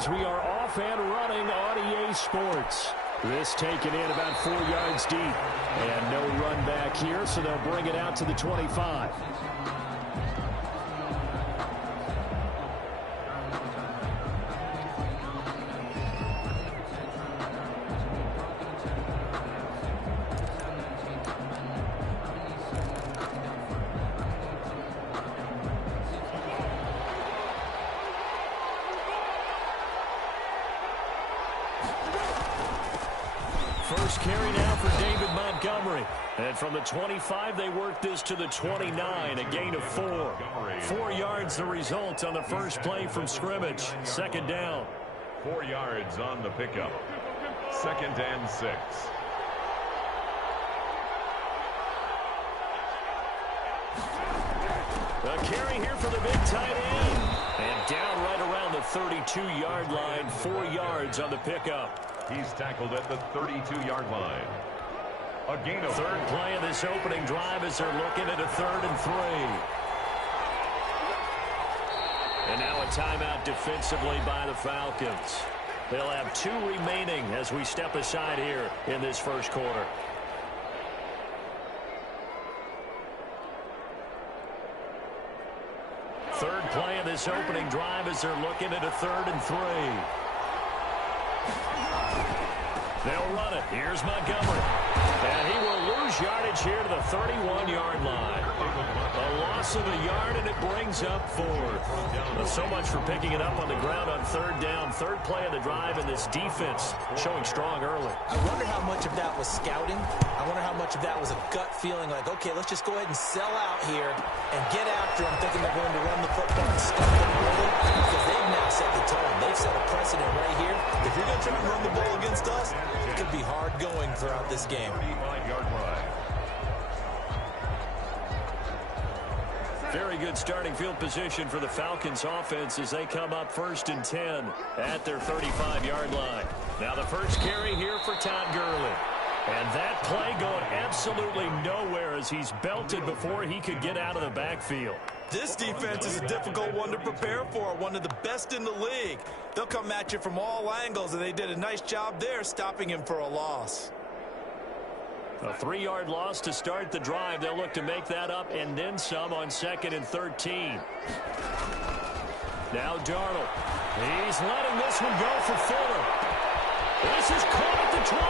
as we are off and running on EA Sports. This taken in about 4 yards deep. And no run back here, so they'll bring it out to the 25. First carry now for David Montgomery. And from the 25, they work this to the 29, a gain of 4. 4 yards the result on the first play from scrimmage. Second down. 4 yards on the pickup. 2nd and 6. A carry here for the big tight end. And down right around the 32-yard line. 4 yards on the pickup. He's tackled at the 32-yard line. A gain of 3rd play of this opening drive as they're looking at a 3rd and 3. And now a timeout defensively by the Falcons. They'll have 2 remaining as we step aside here in this first quarter. Third play of this opening drive as they're looking at a 3rd and 3. They'll run it. Here's Montgomery. And he will lose yardage here to the 31-yard line. A loss of a yard, and it brings up 4th. Well, so much for picking it up on the ground on 3rd down. 3rd play of the drive, and this defense showing strong early. I wonder how much of that was scouting. I wonder how much of that was a gut feeling like, okay, let's just go ahead and sell out here and get after them, thinking they're going to run the football and stuff them early, because they've now set the tone. They've set a precedent right here. If you're going to try and run the ball against us, it could be hard going throughout this game. 35-yard line. Very good starting field position for the Falcons offense as they come up 1st and 10 at their 35-yard line. Now the first carry here for Todd Gurley. And that play going absolutely nowhere as he's belted before he could get out of the backfield. This defense is a difficult one to prepare for, one of the best in the league. They'll come at you from all angles, and they did a nice job there stopping him for a loss. A 3-yard loss to start the drive. They'll look to make that up and then some on 2nd and 13. Now Darnold. He's letting this one go for Fuller. This is caught at the 20.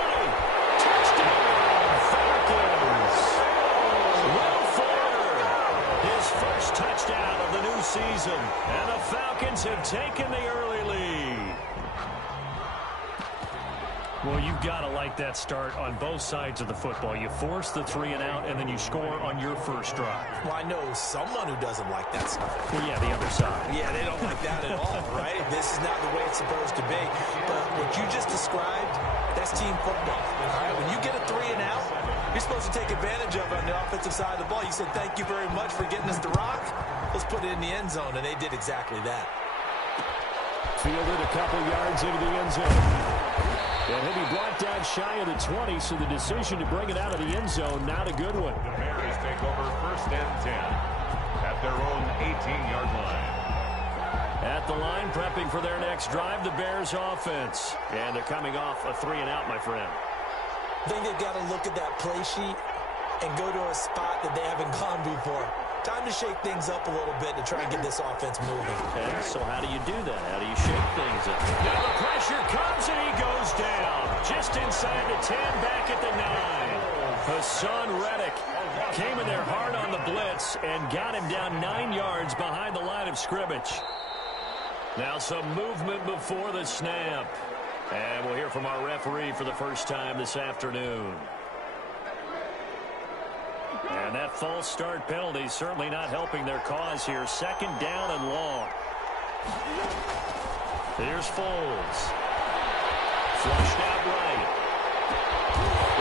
Touchdown, Falcons. Will Fuller, his first touchdown of the new season. And the Falcons have taken the early lead. Well, you've got to like that start on both sides of the football. You force the 3 and out, and then you score on your first drive. Well, I know someone who doesn't like that start. Well, yeah, the other side. Yeah, they don't like that at all, right? This is not the way it's supposed to be. But what you just described, that's team football. All right, when you get a 3 and out, you're supposed to take advantage of it on the offensive side of the ball. You said, thank you very much for getting us the rock. Let's put it in the end zone, and they did exactly that. Fielded a couple yards into the end zone. And he'll be brought down shy of the 20, so the decision to bring it out of the end zone, not a good one. The Bears take over 1st and 10 at their own 18-yard line. At the line, prepping for their next drive, the Bears offense. And they're coming off a 3 and out, my friend. I think they've got to look at that play sheet and go to a spot that they haven't gone before. Time to shake things up a little bit to try and get this offense moving. Okay, so how do you do that? How do you shake things up? Now the pressure comes and he goes down. Just inside the 10, back at the 9. Hassan Reddick came in there hard on the blitz and got him down 9 yards behind the line of scrimmage. Now some movement before the snap. And we'll hear from our referee for the first time this afternoon. And that false start penalty certainly not helping their cause here. 2nd down and long. Here's Foles. Flushed out right.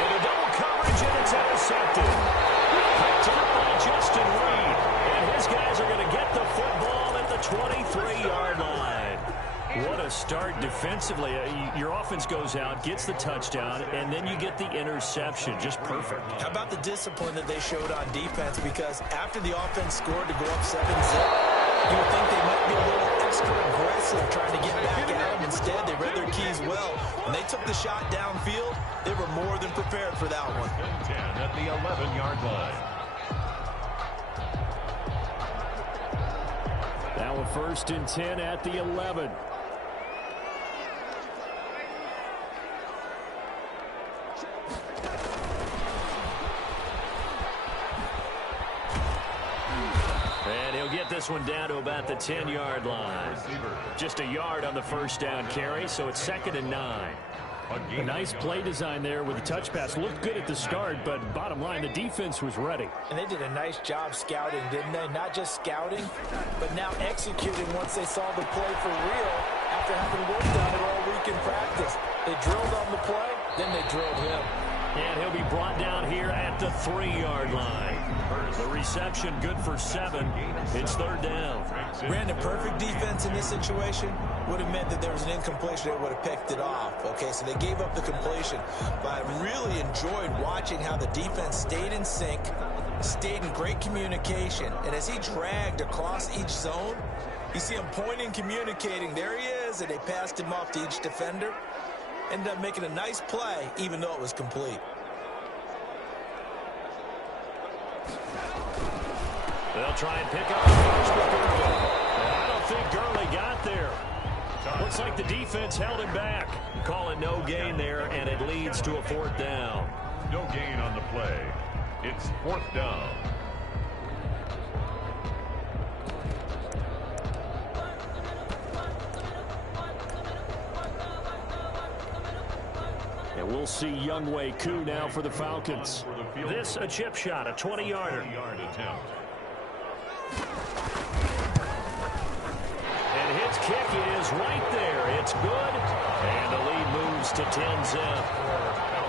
Into double coverage, and it's intercepted. Picked up by Justin Reed. And his guys are going to get the football at the 23-yard line. What a start defensively. Your offense goes out, gets the touchdown, and then you get the interception. Just perfect. How about the discipline that they showed on defense? Because after the offense scored to go up 7-0, you would think they might be a little extra aggressive trying to get back at them and stay well. When they took the shot downfield, they were more than prepared for that one. 10 at the 11-yard line. Now a 1st and 10 at the 11. And he'll get this one down to about the 10-yard line. Just a yard on the 1st down carry, so it's 2nd and 9. A nice play design there with the touch pass. Looked good at the start, but bottom line, the defense was ready. And they did a nice job scouting, didn't they? Not just scouting, but now executing once they saw the play for real after having worked on it all week in practice. They drilled on the play, then they drilled him. And he'll be brought down here at the 3-yard line. The reception good for 7. It's 3rd down. Brandon, perfect defense in this situation would have meant that there was an incompletion. They would have picked it off. Okay, so they gave up the completion. But I really enjoyed watching how the defense stayed in sync, stayed in great communication. And as he dragged across each zone, you see him pointing, communicating. There he is, and they passed him off to each defender. Ended up making a nice play, even though it was complete. They'll try and pick up the first with Gurley. I don't think Gurley got there. Looks like the defense held him back. Call it no gain there, and it leads to a 4th down. No gain on the play. It's 4th down. And we'll see Younghoe Koo now for the Falcons. This a chip shot, a 20-yarder. attempt. And his kick is right there. It's good. And the lead moves to 10-zip.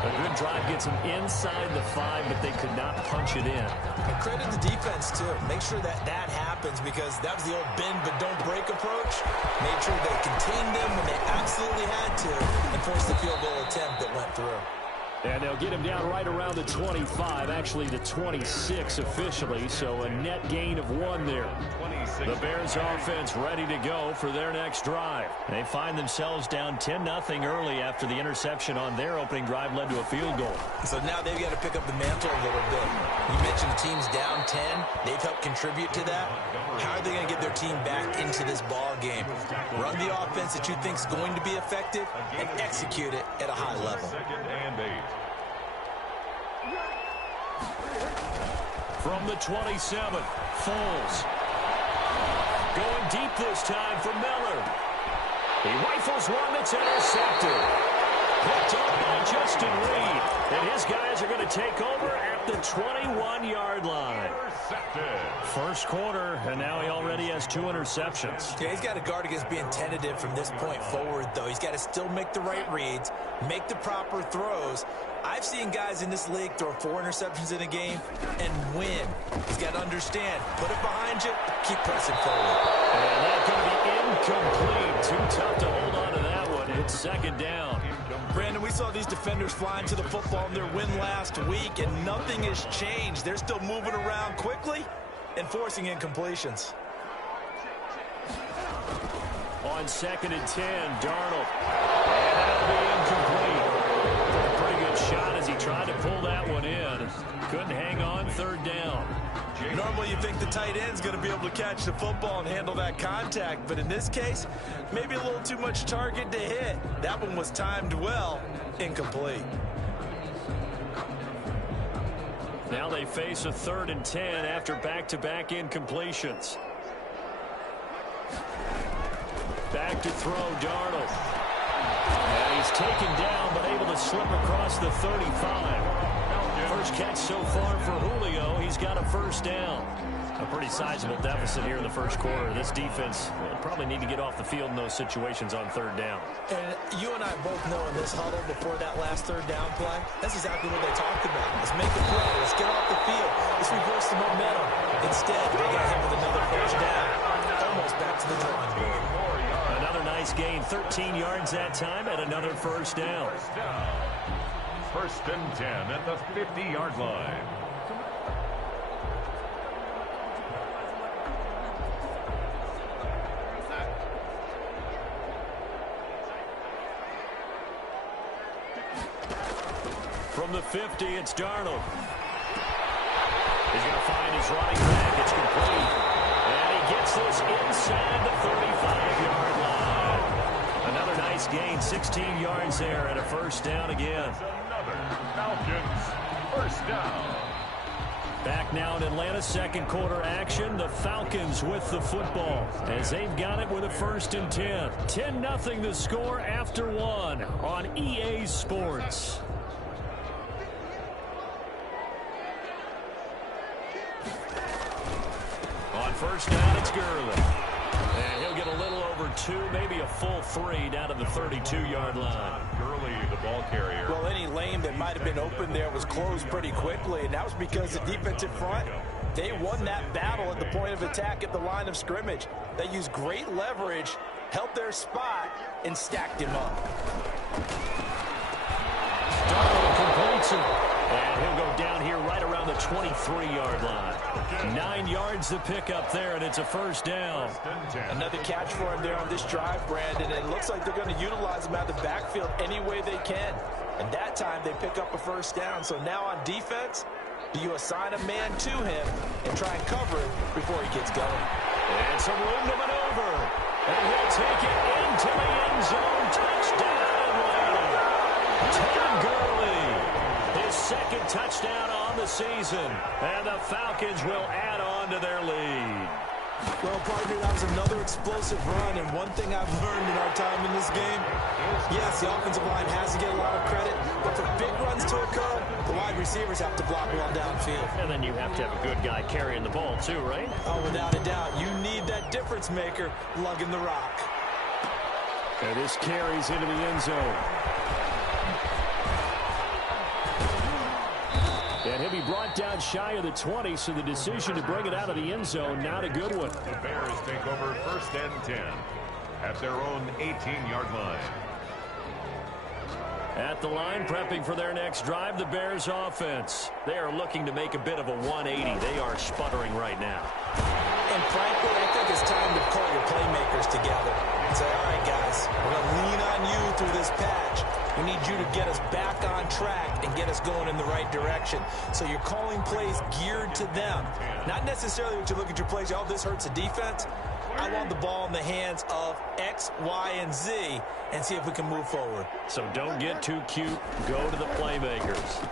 A good drive gets them inside the 5, but they could not punch it in. And credit the defense, too. Make sure that that happens because that was the old bend but don't break approach. Made sure they contained them when they absolutely had to and forced the field goal attempt that went through. And they'll get him down right around the 25, actually the 26 officially, so a net gain of 1 there. The Bears offense ready to go for their next drive. They find themselves down 10-0 early after the interception on their opening drive led to a field goal. So now they've got to pick up the mantle a little bit. You mentioned the team's down 10. They've helped contribute to that. How are they going to get their team back into this ball game? Run the offense that you think is going to be effective and execute it at a high level. 2nd and 8. From the 27, Foles. Going deep this time for Miller. He rifles one that's intercepted. Picked up by Justin Reed. And his guys are going to take over at the 21-yard line. First quarter, and now he already has 2 interceptions. Yeah, he's got to guard against being tentative from this point forward, though. He's got to still make the right reads, make the proper throws. I've seen guys in this league throw 4 interceptions in a game and win. He's got to understand, put it behind you, keep pressing forward. And that's going to be incomplete. Too tough to hold on to that one. It's 2nd down. Brandon, we saw these defenders flying to the football in their win last week, and nothing has changed. They're still moving around quickly and forcing incompletions. On 2nd and 10, Darnold. And that'll be incomplete. Took a pretty good shot as he tried to pull that one in. Couldn't hang on, 3rd down. Normally you think the tight end's going to be able to catch the football and handle that contact, but in this case, maybe a little too much target to hit. That one was timed well, incomplete. Now they face a 3rd and 10 after back-to-back incompletions. Back to throw, Darnold. And he's taken down, but able to slip across the 35. First catch so far for Julio. He's got a 1st down. A pretty sizable deficit here in the first quarter. This defense will probably need to get off the field in those situations on 3rd down. And you and I both know in this huddle before that last 3rd down play, that's exactly what they talked about. Let's make a play. Let's get off the field. Let's reverse the momentum. Instead, they got hit with another 1st down. Almost back to the drawing board. Another nice gain, 13 yards that time, and another 1st down. 1st and 10 at the 50-yard line. from the 50, it's Darnold. He's going to find his running back. It's complete. And he gets this inside the 35-yard line. Another nice gain, 16 yards there, and a first down again. Another Falcons first down. Back now in Atlanta, second quarter action. The Falcons with the football as they've got it with a 1st and 10. 10-0 the score after one on EA Sports. On first down, it's Gurley. And he'll get a little over 2, maybe a full 3 down to the 32-yard line. Gurley, the ball carrier. Well, any lane that might have been open there was closed pretty quickly, and that was because the defensive front, they won that battle at the point of attack at the line of scrimmage. They used great leverage, held their spot, and stacked him up. Darnold completes it. And he'll go down here right around the 23-yard line. 9 yards to pick up there, and it's a first down. Another catch for him there on this drive, Brandon, and it looks like they're going to utilize him out of the backfield any way they can. And that time they pick up a first down. So now on defense, do you assign a man to him and try and cover it before he gets going? And some room to maneuver. And he'll take it into the end zone. Touchdown, Atlanta. Todd Gurley. His second touchdown on the season. And the Falcons will add on to their lead. Well, partner, that was another explosive run, and one thing I've learned in our time in this game, yes, the offensive line has to get a lot of credit, but for big runs to occur, the wide receivers have to block well downfield. And then you have to have a good guy carrying the ball too, right? Oh, without a doubt. You need that difference maker lugging the rock. And this carries into the end zone. And he'll be brought down shy of the 20, so the decision to bring it out of the end zone, not a good one. The Bears take over 1st and 10 at their own 18-yard line. At the line, prepping for their next drive, the Bears offense. They are looking to make a bit of a 180. They are sputtering right now. And frankly, I think it's time to call your playmakers together and say, all right, guys, we're going to lean on you through this patch. We need you to get us back on track and get us going in the right direction. So you're calling plays geared to them. Not necessarily what you look at your plays, oh, this hurts the defense. I want the ball in the hands of X, Y, and Z and see if we can move forward. So don't get too cute. Go to the playmakers.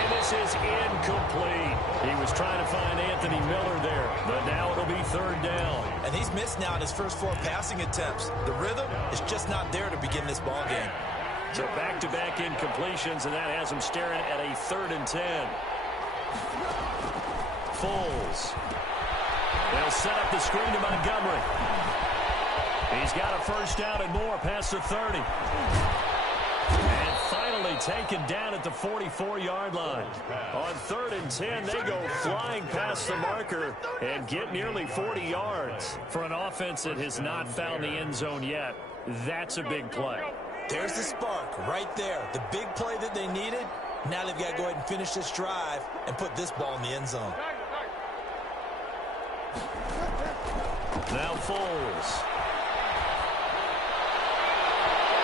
And this is incomplete. He was trying to find Anthony Miller there, but now it'll be 3rd down. And he's missed now in his first 4 passing attempts. The rhythm is just not there to begin this ball game. So back-to-back incompletions, and that has him staring at a 3rd and 10. Foles. They'll set up the screen to Montgomery. He's got a first down and more past the 30. And finally taken down at the 44-yard line. On 3rd and 10, they go flying past the marker and get nearly 40 yards. For an offense that has not found the end zone yet, that's a big play. There's the spark right there. The big play that they needed. Now they've got to go ahead and finish this drive and put this ball in the end zone. Now Foles.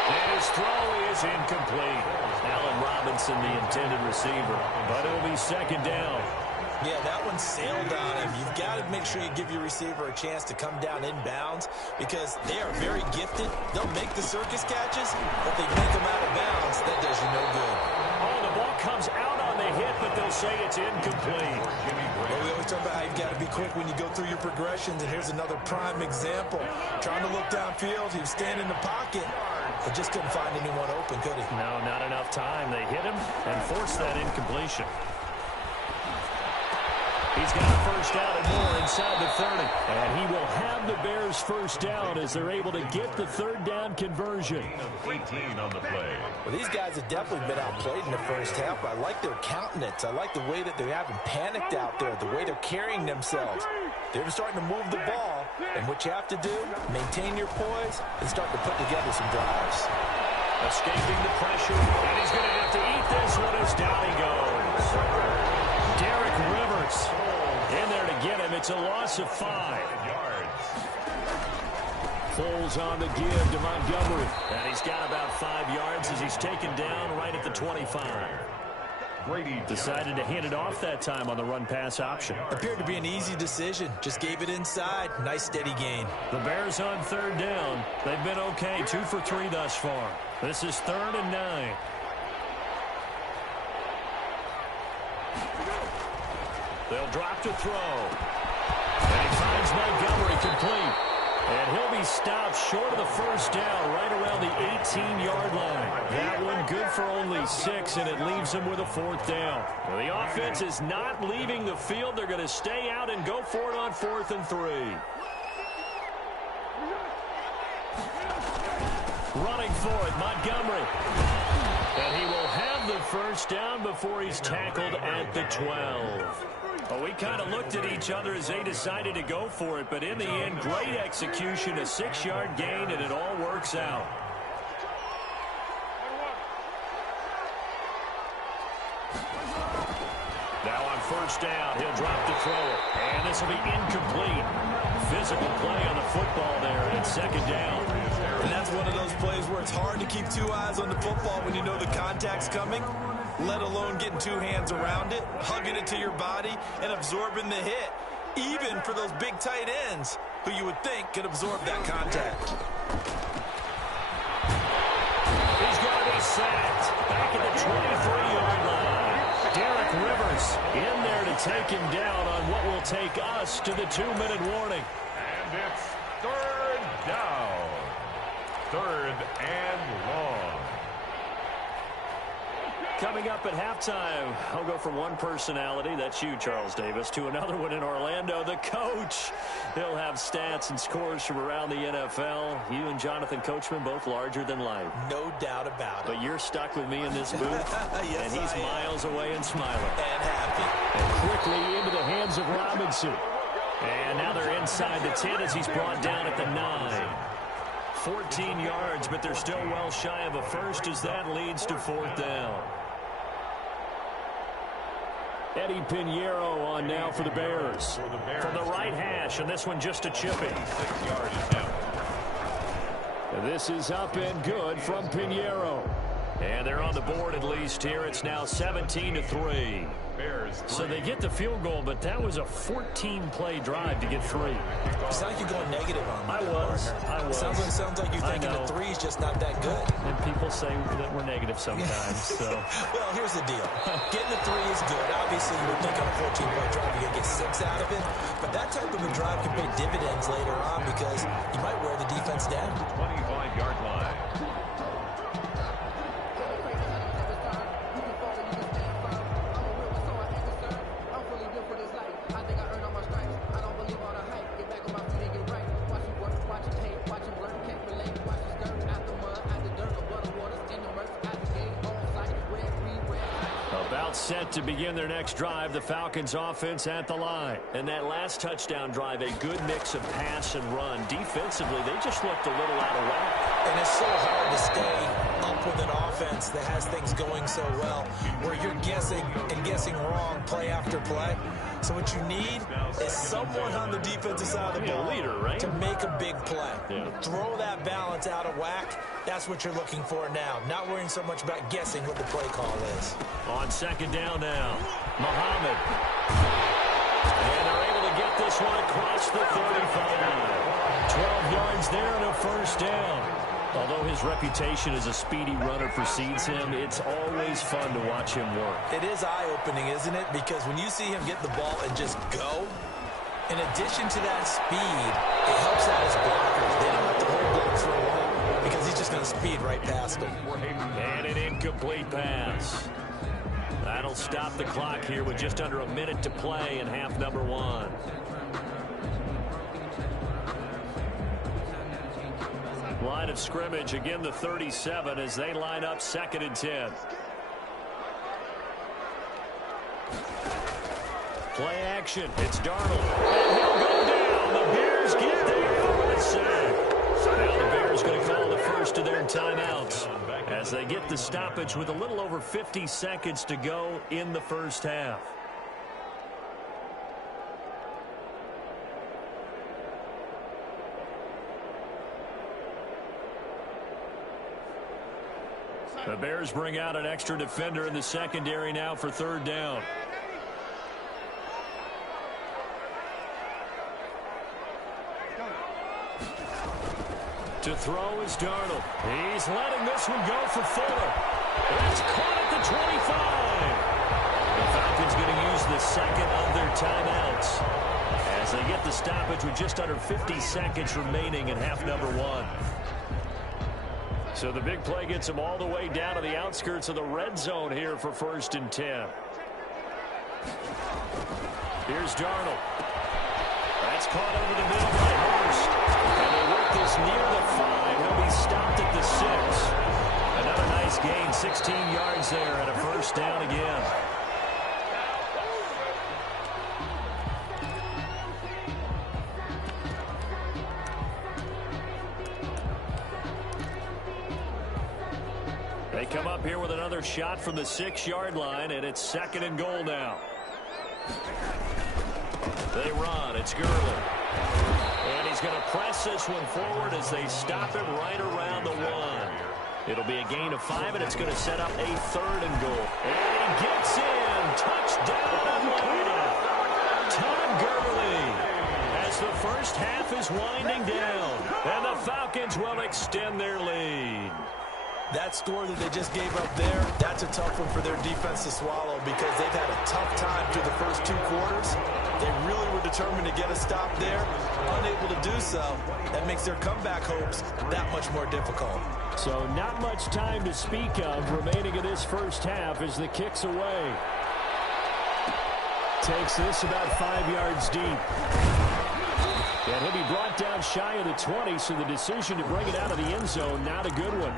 And his throw is incomplete. Allen Robinson, the intended receiver. But it'll be 2nd down. Yeah, that one sailed on him. You've got to make sure you give your receiver a chance to come down inbounds because they are very gifted. They'll make the circus catches, but they make them out of bounds. That does you no good. Oh, the ball comes out on the hit, but they'll say it's incomplete. Well, we always talk about how you've got to be quick when you go through your progressions, and here's another prime example. Trying to look downfield, he was standing in the pocket, but just couldn't find anyone open, could he? No, not enough time. They hit him and forced that incompletion. He's got a first down and more inside the 30. And he will have the Bears first down as they're able to get the 3rd down conversion. 18 on the play. Well, these guys have definitely been outplayed in the first half. I like their countenance. I like the way that they haven't panicked out there, the way they're carrying themselves. They're starting to move the ball. And what you have to do, maintain your poise and start to put together some drives. Escaping the pressure. And he's going to have to eat this one as down he goes. Derek Rivers in there to get him. It's a loss of 5. Foles on the give to Montgomery. And he's got about 5 yards as he's taken down right at the 25. Brady decided to hand it off that time on the run-pass option. Appeared to be an easy decision. Just gave it inside. Nice steady gain. The Bears on 3rd down. They've been okay, 2 for 3 thus far. This is 3rd and 9. They'll drop to throw. And he finds Montgomery complete. And he'll be stopped short of the 1st down right around the 18-yard line. That one good for only 6, and it leaves them with a 4th down. Well, the offense is not leaving the field. They're going to stay out and go for it on 4th and 3. Running for it, Montgomery. And he will have the 1st down before he's tackled at the 12. Well, we kind of looked at each other as they decided to go for it, but in the end, great execution, a 6-yard gain, and it all works out. Now on 1st down, he'll drop to throw it, and this will be incomplete. Physical play on the football there, and it's 2nd down. And that's one of those plays where it's hard to keep 2 eyes on the football when you know the contact's coming, let alone getting 2 hands around it, hugging it to your body, and absorbing the hit, even for those big tight ends who you would think could absorb that contact. He's going to be sacked back at the 23-yard line. Derek Rivers in there to take him down on what will take us to the 2-minute warning. And it's 3rd down. 3rd and long. Coming up at halftime, I'll go from one personality, that's you, Charles Davis, to another one in Orlando, the coach. He'll have stats and scores from around the NFL. You and Jonathan Coachman, both larger than life. No doubt about it. But you're stuck with me in this booth, yes, and he's miles away and smiling. And happy. And quickly into the hands of Robinson. And now they're inside the 10 as he's brought down at the 9. 14 yards, but they're still well shy of a first as that leads to 4th down. Eddie Pinheiro on now for the Bears. From the right hash, and this one just a chipping. This is up and good from Pinheiro. And they're on the board at least here. It's now 17-3. So they get the field goal, but that was a 14-play drive to get 3. It's not like you're going negative on I that. was. Sounds like you're thinking the 3 is just not that good. And people say that we're negative sometimes. So. Well, here's the deal. Getting the 3 is good. Obviously, you would think on a 14-play drive you're going to get 6 out of it. But that type of a drive can pay dividends later on because you might wear the defense down. 25-yard line. Set to begin their next drive, the Falcons offense at the line. And that last touchdown drive, a good mix of pass and run. Defensively, they just looked a little out of whack. And it's so hard to stay up with an offense that has things going so well, where you're guessing and guessing wrong play after play. So what you need is someone on the defensive side of the ball leader, right? to make a big play. Yeah. Throw that balance out of whack. That's what you're looking for now. Not worrying so much about guessing what the play call is. On 2nd down now, Muhammad. And they're able to get this one across the 35. 12 yards there and a 1st down. Although his reputation as a speedy runner precedes him, it's always fun to watch him work. It is eye-opening, isn't it? Because when you see him get the ball and just go, in addition to that speed, it helps out his blockers. They don't have to hold blocks for long because he's just going to speed right past them. And an incomplete pass. That'll stop the clock here with just under a minute to play in half number 1. Line of scrimmage, again the 37 as they line up 2nd and 10. Play action, it's Darnold. And he'll go down. The Bears get there with a sack. Now the Bears going to call the first of their timeouts as they get the stoppage with a little over 50 seconds to go in the 1st half. The Bears bring out an extra defender in the secondary now for third down. To throw is Darnold. He's letting this one go for Fuller. It's caught at the 25. The Falcons going to use the second of their timeouts as they get the stoppage with just under 50 seconds remaining in half number one. So the big play gets them all the way down to the outskirts of the red zone here for 1st and 10. Here's Darnold. That's caught over the middle by Hurst. And they work this near the 5. He'll be stopped at the 6. Another nice gain, 16 yards there and a first down again. They come up here with another shot from the 6-yard line, and it's 2nd and goal now. They run. It's Gurley. And he's going to press this one forward as they stop him right around the 1. It'll be a gain of 5, and it's going to set up a 3rd and goal. And he gets in. Touchdown Atlanta. Todd Gurley as the first half is winding down. And the Falcons will extend their lead. That score that they just gave up there, that's a tough one for their defense to swallow because they've had a tough time through the first 2 quarters. They really were determined to get a stop there, unable to do so. That makes their comeback hopes that much more difficult. So not much time to speak of remaining in this first half as the kick's away. Takes this about 5 yards deep. And he'll be brought down shy of the 20, so the decision to bring it out of the end zone, not a good one.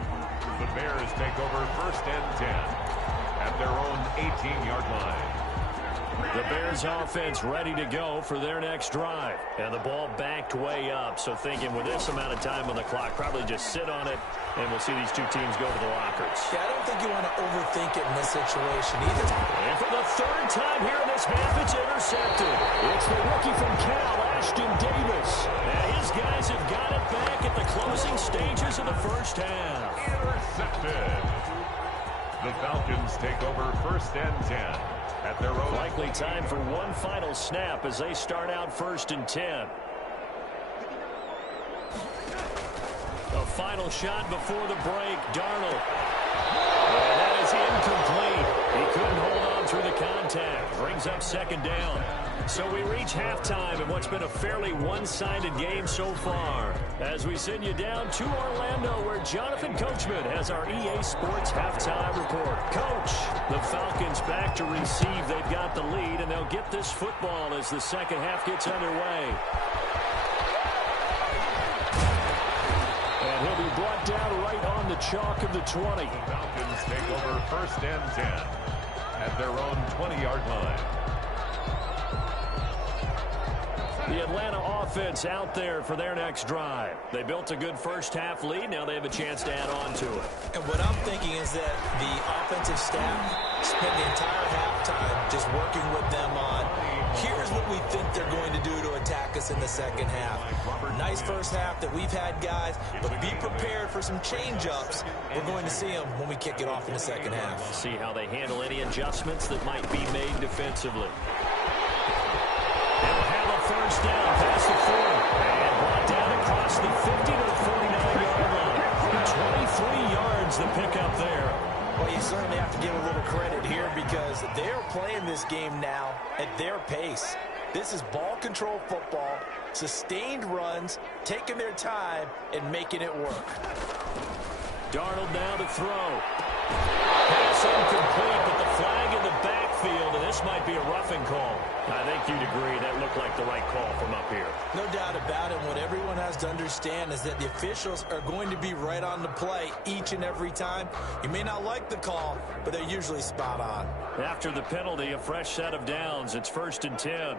The Bears take over 1st and 10 at their own 18-yard line. The Bears offense ready to go for their next drive. And the ball backed way up, so thinking with this amount of time on the clock, probably just sit on it, and we'll see these two teams go to the lockers. Yeah, I don't think you want to overthink it in this situation either. And for the 3rd time here in this half, it's intercepted. It's the rookie from Cal, Ashton Davis. And his guys have got it back at the closing stages of the first half. Intercepted. The Falcons take over 1st and 10 at their own. Likely time for one final snap as they start out 1st and 10. A final shot before the break, Darnold. And that is incomplete. He couldn't hold on through the contact. Brings up 2nd down. So we reach halftime in what's been a fairly one-sided game so far. As we send you down to Orlando, where Jonathan Coachman has our EA Sports halftime report. Coach, the Falcons back to receive. They've got the lead, and they'll get this football as the second half gets underway. And he'll be brought down right on the chalk of the 20. The Falcons take over 1st and 10 at their own 20-yard line. The Atlanta offense out there for their next drive. They built a good first half lead. Now they have a chance to add on to it. And what I'm thinking is that the offensive staff spent the entire halftime just working with them on, here's what we think they're going to do to attack us in the second half. Nice first half that we've had, guys, but be prepared for some change-ups. We're going to see them when we kick it off in the second half. See how they handle any adjustments that might be made defensively. They'll have a first down past the 40 and brought down across the 50 to the 49-yard line. 23 yards the pickup there. Well, you certainly have to give a little credit here because they're playing this game now at their pace. This is ball control football, sustained runs, taking their time, and making it work. Darnold now to throw. Pass incomplete, but the flag in the backfield, and this might be a roughing call. I think you'd agree that looked like the right call from up here. No doubt about it. What everyone has to understand is that the officials are going to be right on the play each and every time. You may not like the call, but they're usually spot on. After the penalty, a fresh set of downs. It's 1st and 10.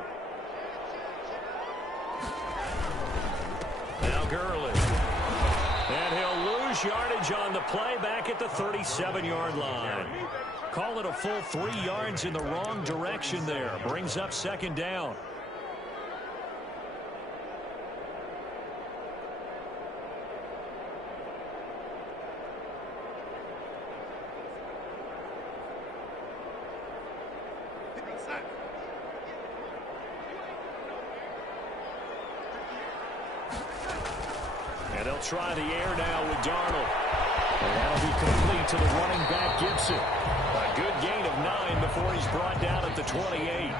Now Gurley. And he'll lose yardage on the play back at the 37-yard line. Call it a full 3 yards in the wrong direction there. Brings up 2nd down. they'll try the air now with Darnold. And that'll be complete to the running back, Gibson. A good gain of 9 before he's brought down at the 28.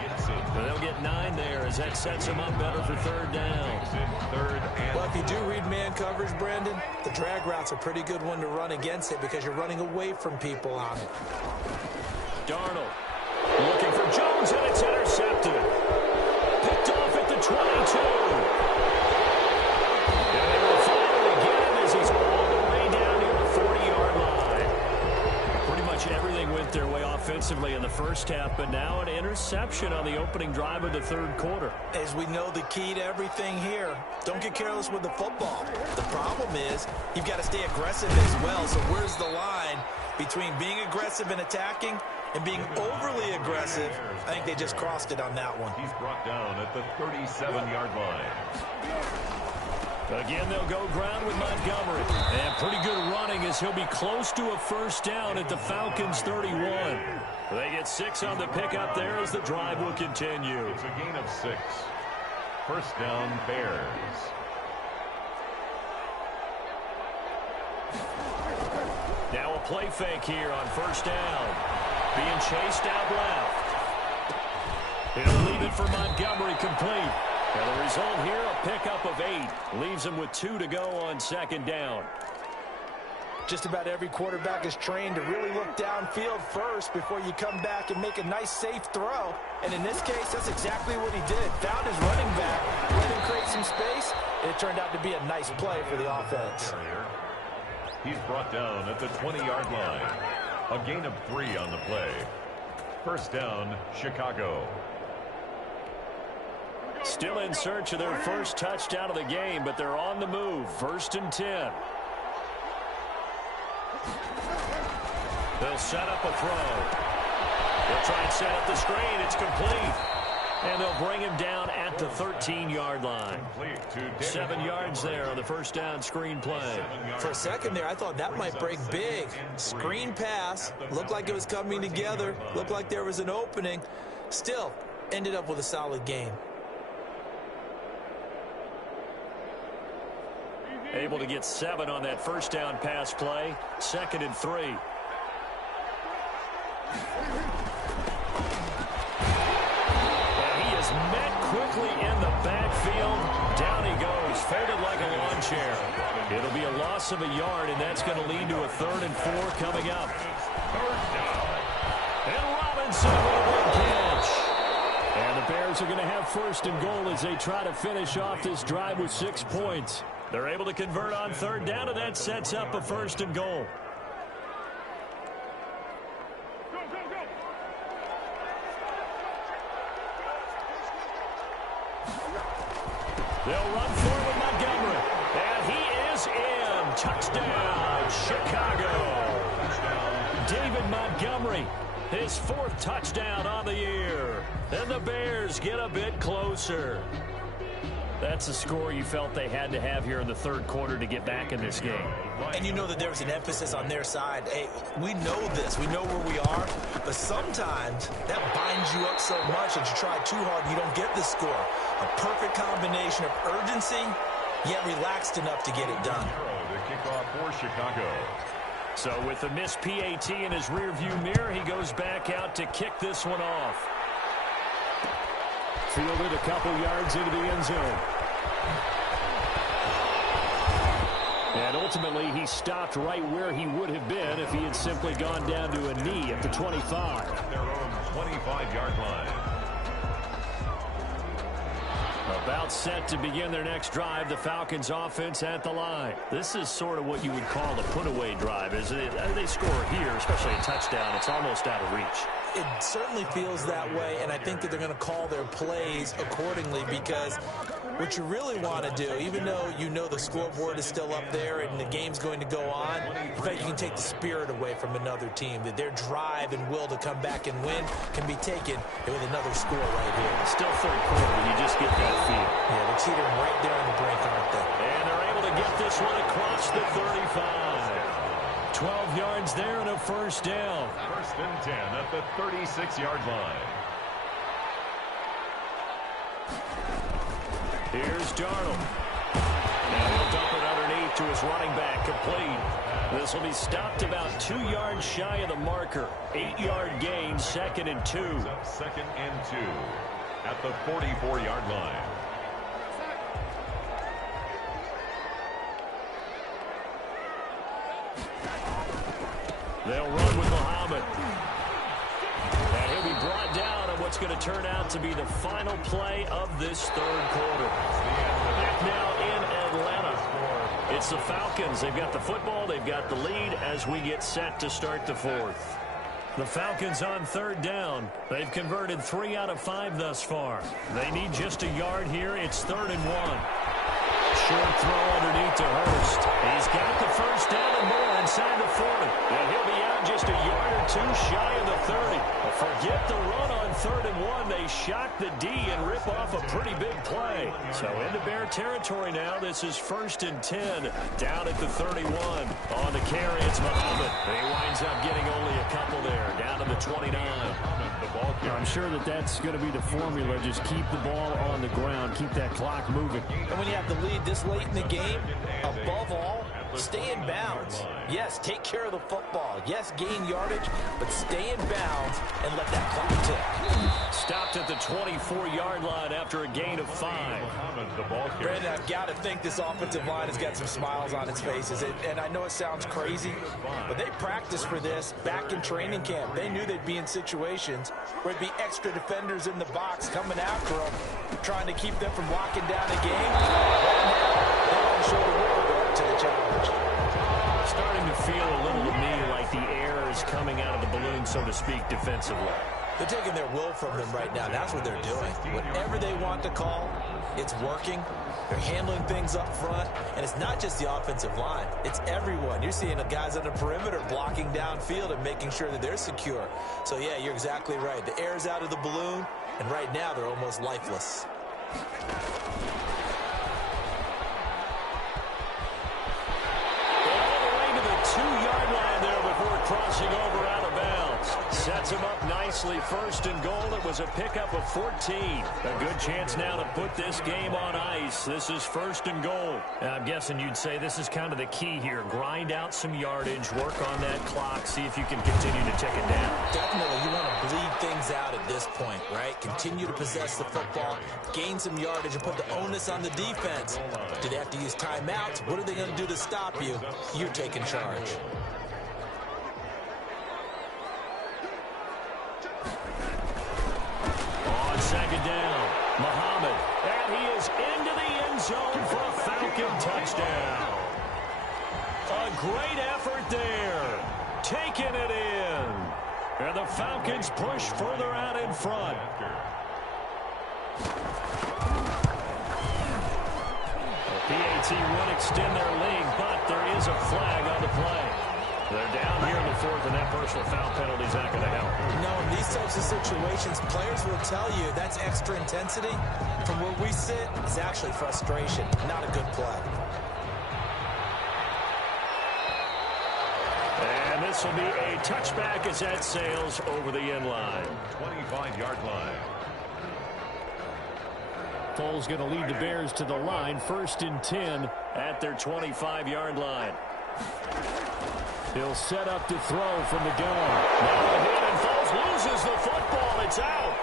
But they'll get 9 there as that sets him up better for third down. Well, if you do read man coverage, Brandon, the drag route's a pretty good one to run against it because you're running away from people on it. Darnold looking for Jones, and it's intercepted. Picked off at the 22. And they will finally get him as he's all the way down near the 40-yard line. Pretty much everything went their way offensively in the first half, but now an interception on the opening drive of the third quarter. As we know, the key to everything here, don't get careless with the football. The problem is you've got to stay aggressive as well. So where's the line between being aggressive and attacking and being overly aggressive? I think they just crossed it on that one. He's brought down at the 37-yard line. Again, they'll go ground with Montgomery. And pretty good running as he'll be close to a first down at the Falcons' 31. They get 6 on the pickup there as the drive will continue. It's a gain of 6. First down, Bears. Now a play fake here on first down. Being chased out left. He'll leave it for Montgomery complete. And the result here, a pickup of 8. Leaves him with 2 to go on second down. Just about every quarterback is trained to really look downfield first before you come back and make a nice, safe throw. And in this case, that's exactly what he did. Found his running back, let him create some space, and it turned out to be a nice play for the offense. He's brought down at the 20-yard line. A gain of 3 on the play. First down, Chicago. Still in search of their first touchdown of the game, but they're on the move. First and 10. They'll set up a throw. They'll try and set up the screen. It's complete. And they'll bring him down at the 13-yard line. 7 yards there on the first down screen play. For a second there, I thought that might break big. Screen pass. Looked like it was coming together. Looked like there was an opening. Still, ended up with a solid game. Able to get 7 on that first down pass play. Second and 3. And he is met quickly in the backfield. Down he goes, folded like a lawn chair. It'll be a loss of a yard, and that's going to lead to a 3rd and 4 coming up. And Robinson with a big catch. And the Bears are going to have 1st and goal as they try to finish off this drive with 6 points. They're able to convert on 3rd down, and that sets up a 1st and goal. They'll run forward with Montgomery. And he is in. Touchdown, Chicago. David Montgomery, his 4th touchdown on the year. And the Bears get a bit closer. That's a score you felt they had to have here in the third quarter to get back in this game. And you know that there was an emphasis on their side. Hey, we know this. We know where we are. But sometimes that binds you up so much that you try too hard and you don't get the score. A perfect combination of urgency, yet relaxed enough to get it done. The kickoff for Chicago. So with the missed PAT in his rearview mirror, he goes back out to kick this one off. Fielded a couple yards into the end zone. And ultimately, he stopped right where he would have been if he had simply gone down to a knee at the 25. Their own 25-yard line. About set to begin their next drive, the Falcons offense at the line. This is sort of what you would call the put-away drive. As they score here, especially a touchdown, it's almost out of reach. It certainly feels that way, and I think that they're going to call their plays accordingly because what you really want to do, even though you know the scoreboard is still up there and the game's going to go on, in fact, you can take the spirit away from another team, that their drive and will to come back and win can be taken with another score right here. Still third quarter, but you just get that feel. Yeah, they're teetering right there on the brink, aren't they? And they're able to get this one across the 35. 12 yards there and a first down. First and 10 at the 36-yard line. Here's Darnold. And he'll dump it underneath to his running back, complete. This will be stopped about 2 yards shy of the marker. 8-yard gain, 2nd and 2. 2nd and 2 at the 44-yard line. They'll run with Muhammad. And he'll be brought down on what's going to turn out to be the final play of this 3rd quarter. Back now in Atlanta. It's the Falcons. They've got the football. They've got the lead as we get set to start the 4th. The Falcons on 3rd down. They've converted 3 out of 5 thus far. They need just a yard here. It's 3rd and 1. Short throw underneath to Hurst. He's got the 1st down and more inside the 40. And he'll be out just a yard or 2 shy of the 30. But forget the run on 3rd and 1. They shock the D and rip off a pretty big play. So into Bear territory now. This is 1st and 10 down at the 31. On the carry, it's Muhammad. He winds up getting only a couple there, down to the 29. I'm sure that's going to be the formula. Just keep the ball on the ground. Keep that clock moving. And when you have the lead this late in the game, above all, stay in bounds. Yes, take care of the football. Yes, gain yardage, but stay in bounds and let that clock tick. Stopped at the 24-yard line after a gain of 5. Brandon, I've got to think this offensive line has got some smiles on its faces. And I know it sounds crazy, but they practiced for this back in training camp. They knew they'd be in situations where there'd be extra defenders in the box coming after them, trying to keep them from locking down a game. They want to show the world up to the challenge. Starting to feel a little to me like the air is coming out of the balloon, so to speak, defensively. They're taking their will from them right now. That's what they're doing. Whatever they want to call, it's working. They're handling things up front, and it's not just the offensive line. It's everyone. You're seeing the guys on the perimeter blocking downfield and making sure that they're secure. So, yeah, you're exactly right. The air's out of the balloon, and right now they're almost lifeless. All the way to the 2-yard line there before crossing over out of bounds. Sets him up nicely. 1st and goal. It was a pickup of 14. A good chance now to put this game on ice. This is 1st and goal. And I'm guessing you'd say this is kind of the key here. Grind out some yardage. Work on that clock. See if you can continue to tick it down. Definitely. You want to bleed things out at this point, right? Continue to possess the football. Gain some yardage and put the onus on the defense. Do they have to use timeouts? What are they going to do to stop you? You're taking charge. On 2nd down, Muhammad. And he is into the end zone for a Falcon touchdown. A great effort there. Taking it in. And the Falcons push further out in front. The PAT would extend their lead, but there is a flag on the play. They're down here in the 4th, and that personal foul penalty is not going to help. No, in these types of situations, players will tell you that's extra intensity. From where we sit, it's actually frustration, not a good play. And this will be a touchback as that sails over the end line. 25-yard line. Foles going to lead the Bears to the line. 1st and 10 at their 25-yard line. He'll set up to throw from the gun. Now the hit, and Foles loses the football. It's out.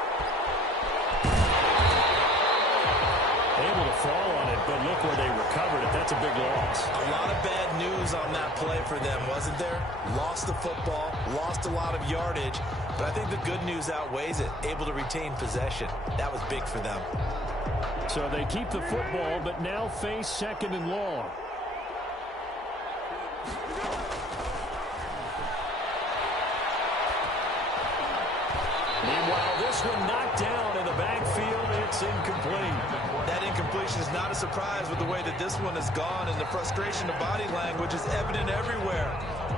Able to fall on it, but look where they recovered it. That's a big loss. A lot of bad news on that play for them, wasn't there? Lost the football, lost a lot of yardage, but I think the good news outweighs it. Able to retain possession. That was big for them. So they keep the football, but now face 2nd and long. Meanwhile, this one knocked down in the backfield. It's incomplete. That incompletion is not a surprise with the way that this one has gone, and the frustration of body language is evident everywhere.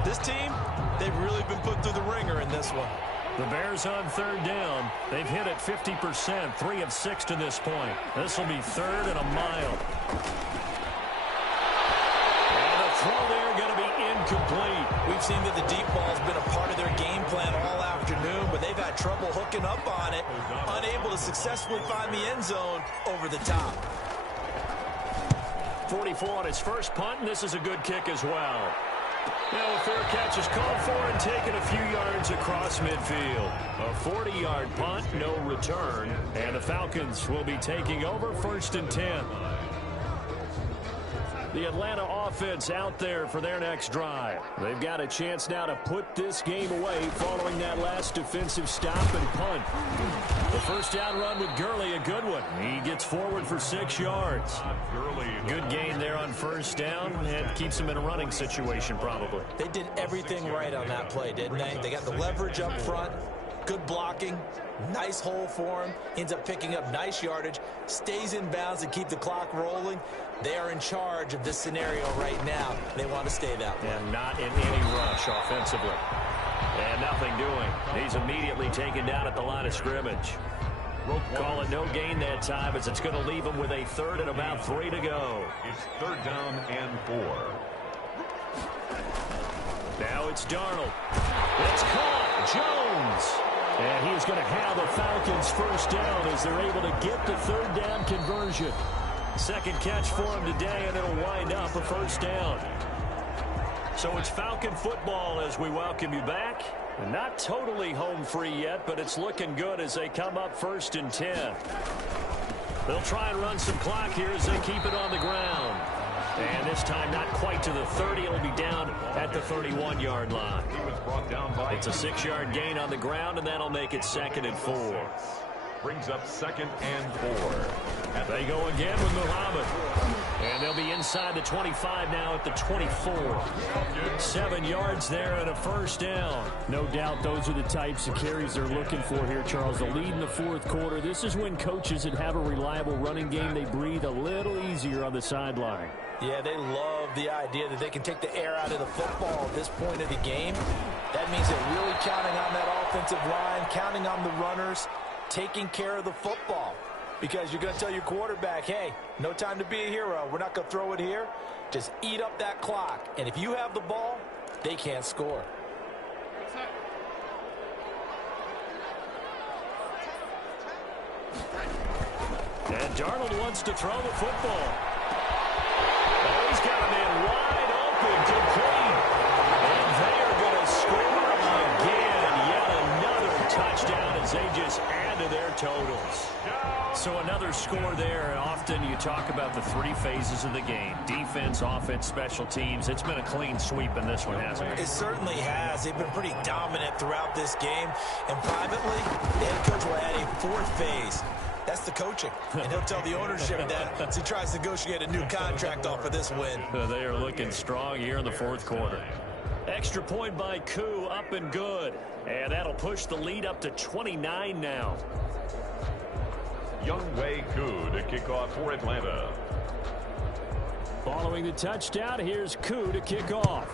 This team, they've really been put through the ringer in this one. The Bears on 3rd down. They've hit it 50%, 3 of 6 to this point. This will be 3rd and a mile. And the throw there going to be incomplete. We've seen that the deep ball has been a part of their game plan all afternoon, but they've had trouble hooking up on it, unable to successfully find the end zone over the top. 44 on his first punt, and this is a good kick as well. Now a fair catch is called for and taken a few yards across midfield. A 40-yard punt, no return, and the Falcons will be taking over 1st and 10. The Atlanta offense out there for their next drive. They've got a chance now to put this game away following that last defensive stop and punt. The first down run with Gurley, a good one. He gets forward for 6 yards. Good gain there on first down and keeps him in a running situation probably. They did everything right on that play, didn't they? They got the leverage up front, good blocking, nice hole for him, ends up picking up nice yardage, stays in bounds and keep the clock rolling. They are in charge of this scenario right now. They want to stay that way. And not in any rush offensively. And nothing doing. He's immediately taken down at the line of scrimmage. Call it no gain that time as it's going to leave him with a 3rd and about 3 to go. It's 3rd down and 4. Now it's Darnold. It's caught. Jones. And he is going to have the Falcons first down as they're able to get the 3rd down conversion. Second catch for him today, and it'll wind up a first down. So it's Falcon football as we welcome you back. Not totally home free yet, but it's looking good as they come up 1st and 10. They'll try and run some clock here as they keep it on the ground. And this time not quite to the 30. It'll be down at the 31-yard line. He was brought down by it's a 6-yard gain on the ground, and that'll make it 2nd and 4. Brings up 2nd and 4. They go again with Muhammad. And they'll be inside the 25 now at the 24. 7 yards there and a first down. No doubt those are the types of carries they're looking for here, Charles. The lead in the 4th quarter. This is when coaches that have a reliable running game, they breathe a little easier on the sideline. Yeah, they love the idea that they can take the air out of the football at this point of the game. That means they're really counting on that offensive line, counting on the runners, taking care of the football. Because you're going to tell your quarterback, hey, no time to be a hero. We're not going to throw it here. Just eat up that clock. And if you have the ball, they can't score. And Darnold wants to throw the football. Oh, he's got a man wide open, complete. And they are going to score again. Yet another touchdown as they just add to their totals. So another score there, and often you talk about the 3 phases of the game. Defense, offense, special teams. It's been a clean sweep in this one, hasn't it? It certainly has. They've been pretty dominant throughout this game. And privately, the head coach will add a 4th phase. That's the coaching. And he'll tell the ownership that as he tries to negotiate a new contract off of this win. They are looking strong here in the 4th quarter. Extra point by Koo, up and good. And that'll push the lead up to 29 now. Younghoe Koo to kick off for Atlanta. Following the touchdown, here's Koo to kick off.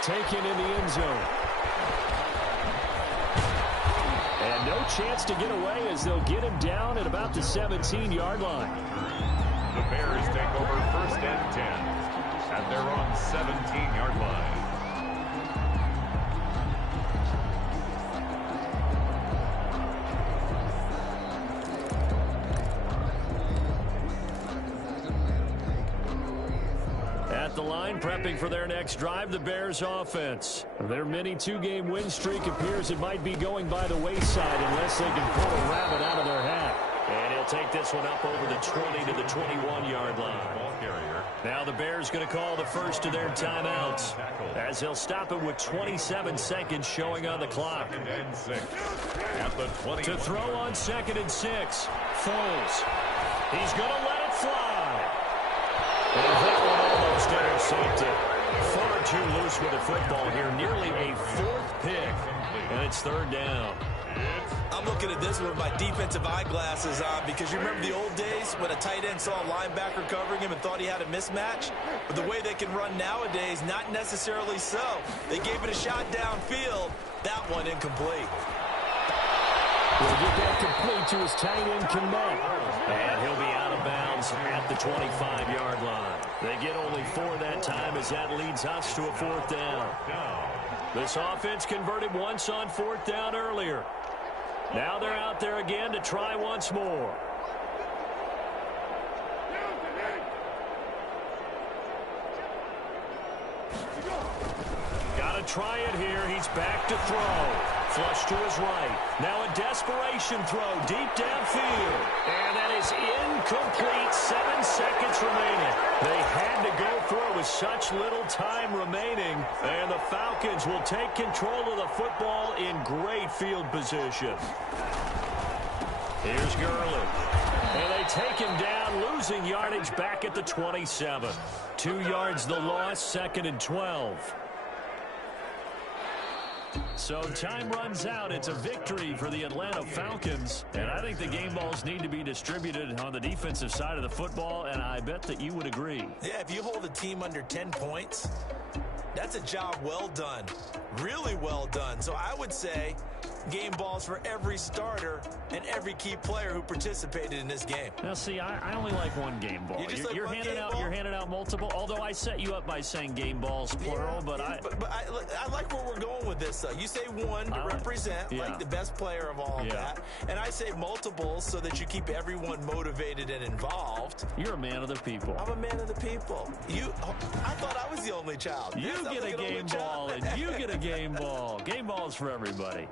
Taken in the end zone. And no chance to get away as they'll get him down at about the 17-yard line. The Bears take over 1st and 10 at their own 17-yard line. At the line, prepping for their next drive, the Bears offense. Their mini 2-game win streak appears it might be going by the wayside unless they can pull a rabbit out of their hat. And he'll take this one up over the 20 to the 21-yard line. Ball carrier. Now the Bears going to call the first of their timeouts as he'll stop it with 27 seconds showing on the clock. 2nd and 6 at the 20. To throw on 2nd and 6. Foles. He's going to let it fly. And that one almost intercepted. Far too loose with the football here. Nearly a 4th pick. And it's 3rd down. I'm looking at this one with my defensive eyeglasses on because you remember the old days when a tight end saw a linebacker covering him and thought he had a mismatch? But the way they can run nowadays, not necessarily so. They gave it a shot downfield. That one incomplete. We'll get that complete to his tight end, Kmet. And he'll be out of bounds at the 25-yard line. They get only 4 that time as that leads us to a 4th down. This offense converted once on 4th down earlier. Now they're out there again to try once more. to try it here. He's back to throw. Flush to his right. Now a desperation throw deep downfield. And that is incomplete. 7 seconds remaining. They had to go through with such little time remaining. And the Falcons will take control of the football in great field position. Here's Gurley. And they take him down, losing yardage back at the 27. 2 yards the loss, 2nd and 12. So time runs out. It's a victory for the Atlanta Falcons. And I think the game balls need to be distributed on the defensive side of the football, and I bet that you would agree. Yeah, if you hold a team under 10 points, that's a job well done. Really well done. So I would say game balls for every starter and every key player who participated in this game. Now, see, I only like one game ball. You're handing out multiple. Although I set you up by saying game balls plural, but I like where we're going with this. You say one to represent like the best player of all of that, and I say multiples so that you keep everyone motivated and involved. You're a man of the people. I'm a man of the people. I thought I was the only child. You get a game ball, and you get a game ball. Game balls for everybody.